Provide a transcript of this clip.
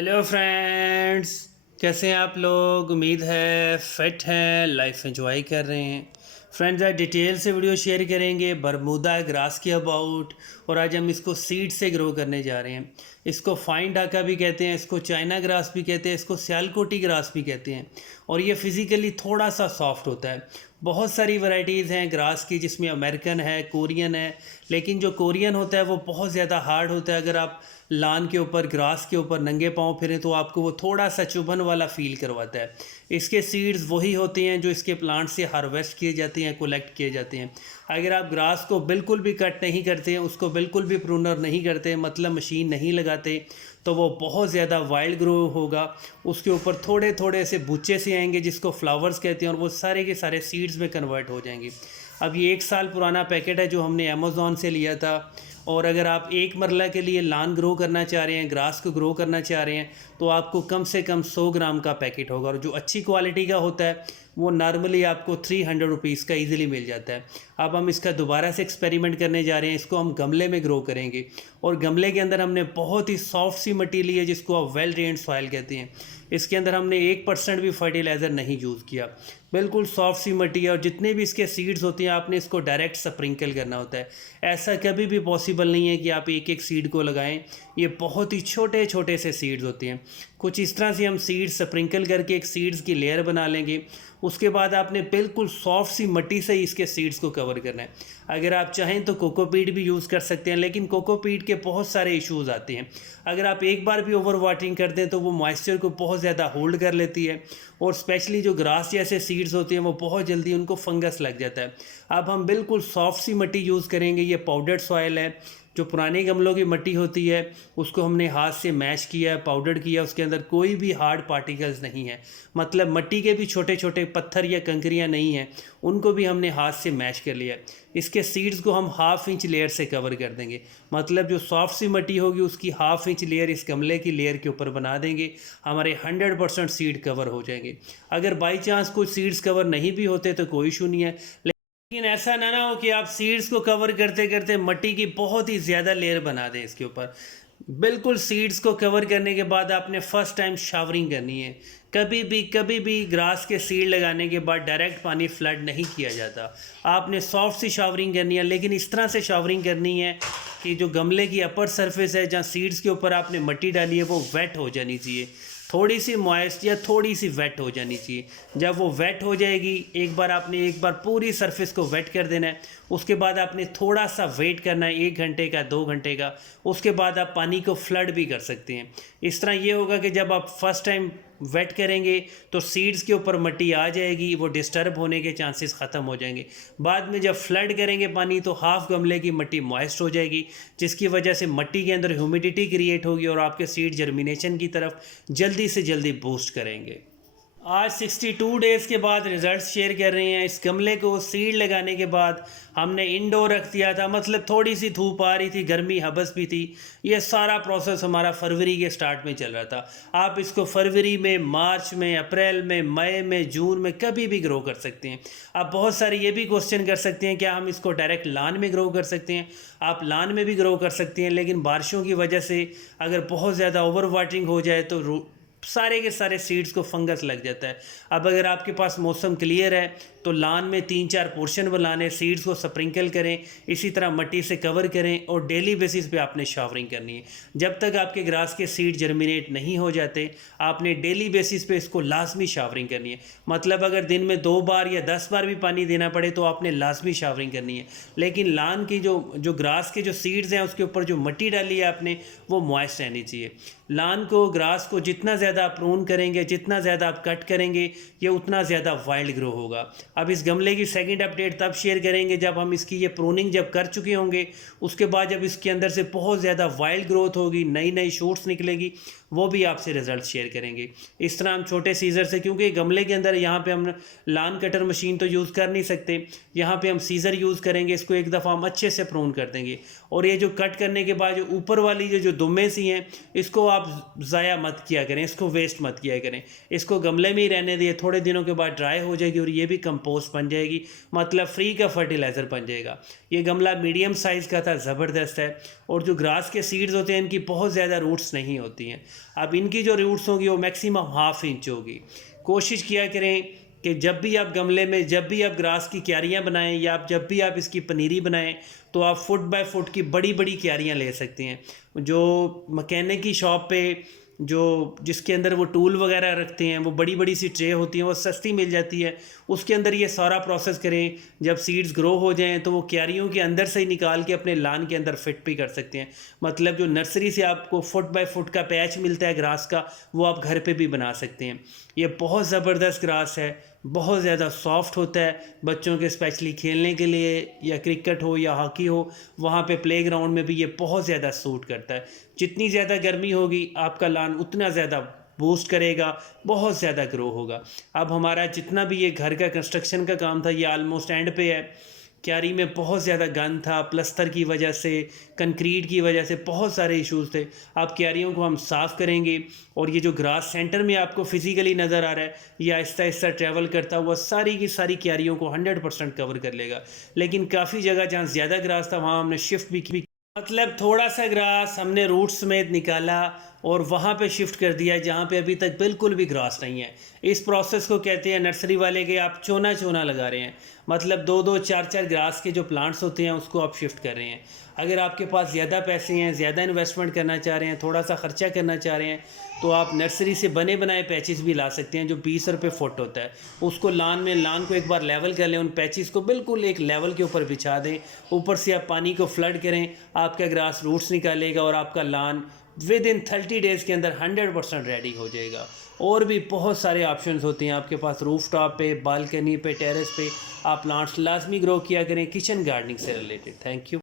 Hello friends, कैसे हैं आप लोग। उम्मीद है फिट हैं, लाइफ एंजॉय कर रहे हैं। फ्रेंड्स, आज डिटेल से वीडियो शेयर करेंगे बरमूदा ग्रास के अबाउट। और आज हम इसको सीड से ग्रो करने जा रहे हैं। इसको फाइन डाका भी कहते हैं, इसको चाइना ग्रास भी कहते हैं, इसको सियालकोटी ग्रास भी कहते हैं। और ये फिज़िकली थोड़ा सा सॉफ्ट होता है। बहुत सारी वैरायटीज़ हैं ग्रास की, जिसमें अमेरिकन है, कोरियन है। लेकिन जो कोरियन होता है वो बहुत ज़्यादा हार्ड होता है। अगर आप लान के ऊपर, ग्रास के ऊपर नंगे पाँव फिरें तो आपको वो थोड़ा सा चुभन वाला फील करवाता है। इसके सीड्स वही होते हैं जो इसके प्लांट से हार्वेस्ट किए जाते हैं, कलेक्ट किए जाते हैं। अगर आप ग्रास को बिल्कुल भी कट नहीं करते हैं, उसको बिल्कुल भी प्रूनर नहीं करते, मतलब मशीन नहीं लगाते, तो वो बहुत ज़्यादा वाइल्ड ग्रो होगा। उसके ऊपर थोड़े थोड़े से बुच्चे से आएंगे जिसको फ्लावर्स कहते हैं, और वो सारे के सारे सीड्स में कन्वर्ट हो जाएंगे। अब ये 1 साल पुराना पैकेट है जो हमने अमेज़ॉन से लिया था। और अगर आप एक मरला के लिए लान ग्रो करना चाह रहे हैं, ग्रास को ग्रो करना चाह रहे हैं, तो आपको कम से कम 100 ग्राम का पैकेट होगा। और जो अच्छी क्वालिटी का होता है वो नॉर्मली आपको 300 रुपीज़ का ईज़िली मिल जाता है। अब हम इसका दोबारा से एक्सपेरिमेंट करने जा रहे हैं। इसको हम गमले में ग्रो करेंगे, और गमले के अंदर हमने बहुत ही सॉफ्ट सी मिट्टी ली है जिसको आप वेल ड्रेन्ड सॉइल कहते हैं। इसके अंदर हमने 1% भी फर्टिलाइज़र नहीं यूज़ किया, बिल्कुल सॉफ्ट सी मिट्टी है। और जितने भी इसके सीड्स होते हैं आपने इसको डायरेक्ट स्प्रिंकल करना होता है। ऐसा कभी भी पॉसिबल नहीं है कि आप एक एक सीड को लगाएं। ये बहुत ही छोटे छोटे से सीड्स होते हैं। कुछ इस तरह से हम सीड्स स्प्रिंकल करके एक सीड्स की लेयर बना लेंगे। उसके बाद आपने बिल्कुल सॉफ्ट सी मिट्टी से ही इसके सीड्स को कवर करना है। अगर आप चाहें तो कोकोपीट भी यूज़ कर सकते हैं, लेकिन कोकोपीट के बहुत सारे इश्यूज़ आते हैं। अगर आप एक बार भी ओवर वाटरिंग कर दें तो वो मॉइस्चर को बहुत ज़्यादा होल्ड कर लेती है। और स्पेशली जो ग्रास जैसे सीड्स होते हैं वो बहुत जल्दी उनको फंगस लग जाता है। अब हम बिल्कुल सॉफ्ट सी मिट्टी यूज़ करेंगे। ये पाउडर्ड सॉयल है। जो पुराने गमलों की मिट्टी होती है उसको हमने हाथ से मैश किया, पाउडर किया। उसके अंदर कोई भी हार्ड पार्टिकल्स नहीं है, मतलब मिट्टी के भी छोटे छोटे पत्थर या कंकरियाँ नहीं हैं, उनको भी हमने हाथ से मैश कर लिया। इसके सीड्स को हम 1/2 इंच लेयर से कवर कर देंगे, मतलब जो सॉफ्ट सी मिट्टी होगी उसकी 1/2 इंच लेयर इस गमले की लेयर के ऊपर बना देंगे। हमारे 100% सीड कवर हो जाएंगे। अगर बाई चांस कुछ सीड्स कवर नहीं भी होते तो कोई इशू नहीं है। लेकिन ऐसा ना हो कि आप सीड्स को कवर करते करते मिट्टी की बहुत ही ज़्यादा लेयर बना दें इसके ऊपर। बिल्कुल सीड्स को कवर करने के बाद आपने फ़र्स्ट टाइम शावरिंग करनी है। कभी भी ग्रास के सीड लगाने के बाद डायरेक्ट पानी फ्लड नहीं किया जाता। आपने सॉफ्ट सी शावरिंग करनी है, लेकिन इस तरह से शावरिंग करनी है कि जो गमले की अपर सरफेस है जहाँ सीड्स के ऊपर आपने मिट्टी डाली है वो वेट हो जानी चाहिए। थोड़ी सी मॉइस्ट या थोड़ी सी वेट हो जानी चाहिए। जब वो वेट हो जाएगी, एक बार पूरी सरफेस को वेट कर देना है। उसके बाद आपने थोड़ा सा वेट करना है, 1 घंटे का, 2 घंटे का। उसके बाद आप पानी को फ्लड भी कर सकते हैं। इस तरह ये होगा कि जब आप फर्स्ट टाइम वेट करेंगे तो सीड्स के ऊपर मिट्टी आ जाएगी, वो डिस्टर्ब होने के चांसेस ख़त्म हो जाएंगे। बाद में जब फ्लड करेंगे पानी तो हाफ गमले की मिट्टी मॉइस्ट हो जाएगी, जिसकी वजह से मिट्टी के अंदर ह्यूमिडिटी क्रिएट होगी और आपके सीड जर्मिनेशन की तरफ जल्दी से जल्दी बूस्ट करेंगे। आज 62 डेज़ के बाद रिज़ल्ट शेयर कर रहे हैं। इस गमले को सीड लगाने के बाद हमने इंडोर रख दिया था, मतलब थोड़ी सी धूप आ रही थी, गर्मी हबस भी थी। ये सारा प्रोसेस हमारा फरवरी के स्टार्ट में चल रहा था। आप इसको फरवरी में, मार्च में, अप्रैल में, मई में, जून में कभी भी ग्रो कर सकते हैं। आप बहुत सारे ये भी क्वेश्चन कर सकते हैं क्या हम इसको डायरेक्ट लान में ग्रो कर सकते हैं। आप लान में भी ग्रो कर सकते हैं, लेकिन बारिशों की वजह से अगर बहुत ज़्यादा ओवर वाटरिंग हो जाए तो सारे के सारे सीड्स को फंगस लग जाता है। अब अगर आपके पास मौसम क्लियर है तो लान में 3-4 पोर्शन बनाने, सीड्स को स्प्रिंकल करें, इसी तरह मिट्टी से कवर करें, और डेली बेसिस पे आपने शावरिंग करनी है। जब तक आपके ग्रास के सीड जर्मिनेट नहीं हो जाते आपने डेली बेसिस पे इसको लाजमी शावरिंग करनी है। मतलब अगर दिन में 2 बार या 10 बार भी पानी देना पड़े तो आपने लाजमी शावरिंग करनी है। लेकिन लान की जो ग्रास के जो सीड्स हैं उसके ऊपर जो मिट्टी डाली है आपने, वो मॉइस्ट रहनी चाहिए। लान को, ग्रास को जितना ज़्यादा आप प्रून करेंगे, जितना ज़्यादा आप कट करेंगे, ये उतना ज़्यादा वाइल्ड ग्रो होगा। अब इस गमले की सेकंड अपडेट तब शेयर करेंगे जब हम इसकी ये प्रूनिंग जब कर चुके होंगे। उसके बाद जब इसके अंदर से बहुत ज़्यादा वाइल्ड ग्रोथ होगी, नई नई शूट्स निकलेगी, वो भी आपसे रिजल्ट शेयर करेंगे। इस तरह हम छोटे सीज़र से, क्योंकि गमले के अंदर यहाँ पे हम लान कटर मशीन तो यूज़ कर नहीं सकते, यहाँ पे हम सीज़र यूज़ करेंगे। इसको एक दफ़ा हम अच्छे से प्रून कर देंगे। और ये जो कट करने के बाद जो ऊपर वाली जो दुम्मे सी हैं, इसको आप ज़ाया मत किया करें, इसको वेस्ट मत किया करें। इसको गमले में ही रहने दिए, थोड़े दिनों के बाद ड्राई हो जाएगी और ये भी कम कंपोस्ट बन जाएगी, मतलब फ्री का फर्टिलाइज़र बन जाएगा। ये गमला मीडियम साइज़ का था, ज़बरदस्त है। और जो ग्रास के सीड्स होते हैं इनकी बहुत ज़्यादा रूट्स नहीं होती हैं। अब इनकी जो रूट्स होंगी वो मैक्सिमम 1/2 इंच होगी। कोशिश किया करें कि जब भी आप गमले में, जब भी आप ग्रास की क्यारियाँ बनाएं या जब भी आप इसकी पनीरी बनाएं, तो आप फुट बाय फुट की बड़ी बड़ी क्यारियाँ ले सकते हैं। जो मकैनिक की शॉप पे जो जिसके अंदर वो टूल वगैरह रखते हैं, वो बड़ी बड़ी सी ट्रे होती हैं, वो सस्ती मिल जाती है। उसके अंदर ये सारा प्रोसेस करें। जब सीड्स ग्रो हो जाएं तो वो क्यारियों के अंदर से ही निकाल के अपने लान के अंदर फिट भी कर सकते हैं। मतलब जो नर्सरी से आपको फुट बाय फुट का पैच मिलता है ग्रास का, वो आप घर पे भी बना सकते हैं। ये बहुत ज़बरदस्त ग्रास है, बहुत ज़्यादा सॉफ्ट होता है। बच्चों के स्पेशली खेलने के लिए, या क्रिकेट हो या हॉकी हो, वहाँ पे प्लेग्राउंड में भी ये बहुत ज़्यादा सूट करता है। जितनी ज़्यादा गर्मी होगी आपका लान उतना ज़्यादा बूस्ट करेगा, बहुत ज़्यादा ग्रो होगा। अब हमारा जितना भी ये घर का कंस्ट्रक्शन का काम था ये आलमोस्ट एंड पे है। क्यारी में बहुत ज़्यादा गंद था, प्लस्तर की वजह से, कंक्रीट की वजह से बहुत सारे इश्यूज़ थे। अब क्यारियों को हम साफ़ करेंगे और ये जो ग्रास सेंटर में आपको फिज़िकली नज़र आ रहा है, ये आहिस्ता आहिस्ता ट्रैवल करता हुआ सारी की सारी क्यारियों को 100% कवर कर लेगा। लेकिन काफ़ी जगह जहाँ ज़्यादा ग्रास था वहाँ हमने शिफ्ट भी की, मतलब थोड़ा सा ग्रास हमने रूट समेत निकाला और वहाँ पे शिफ्ट कर दिया जहाँ पे अभी तक बिल्कुल भी ग्रास नहीं है। इस प्रोसेस को कहते हैं नर्सरी वाले के आप चोना चोना लगा रहे हैं, मतलब 2-2 4-4 ग्रास के जो प्लांट्स होते हैं उसको आप शिफ्ट कर रहे हैं। अगर आपके पास ज़्यादा पैसे हैं, ज़्यादा इन्वेस्टमेंट करना चाह रहे हैं, थोड़ा सा ख़र्चा करना चाह रहे हैं, तो आप नर्सरी से बने बनाए पैचेस भी ला सकते हैं जो 20 रुपये फुट होता है। उसको लान को एक बार लेवल कर लें, उन पैचेस को बिल्कुल एक लेवल के ऊपर बिछा दें, ऊपर से आप पानी को फ्लड करें, आपका ग्रास रूट्स निकालेगा और आपका लान विद इन 30 डेज़ के अंदर 100% रेडी हो जाएगा। और भी बहुत सारे ऑप्शंस होते हैं आपके पास, रूफ टॉप पे, बालकनी पे, टेरेस पे आप प्लांट्स लाजमी ग्रो किया करें किचन गार्डनिंग से रिलेटेड। Thank you.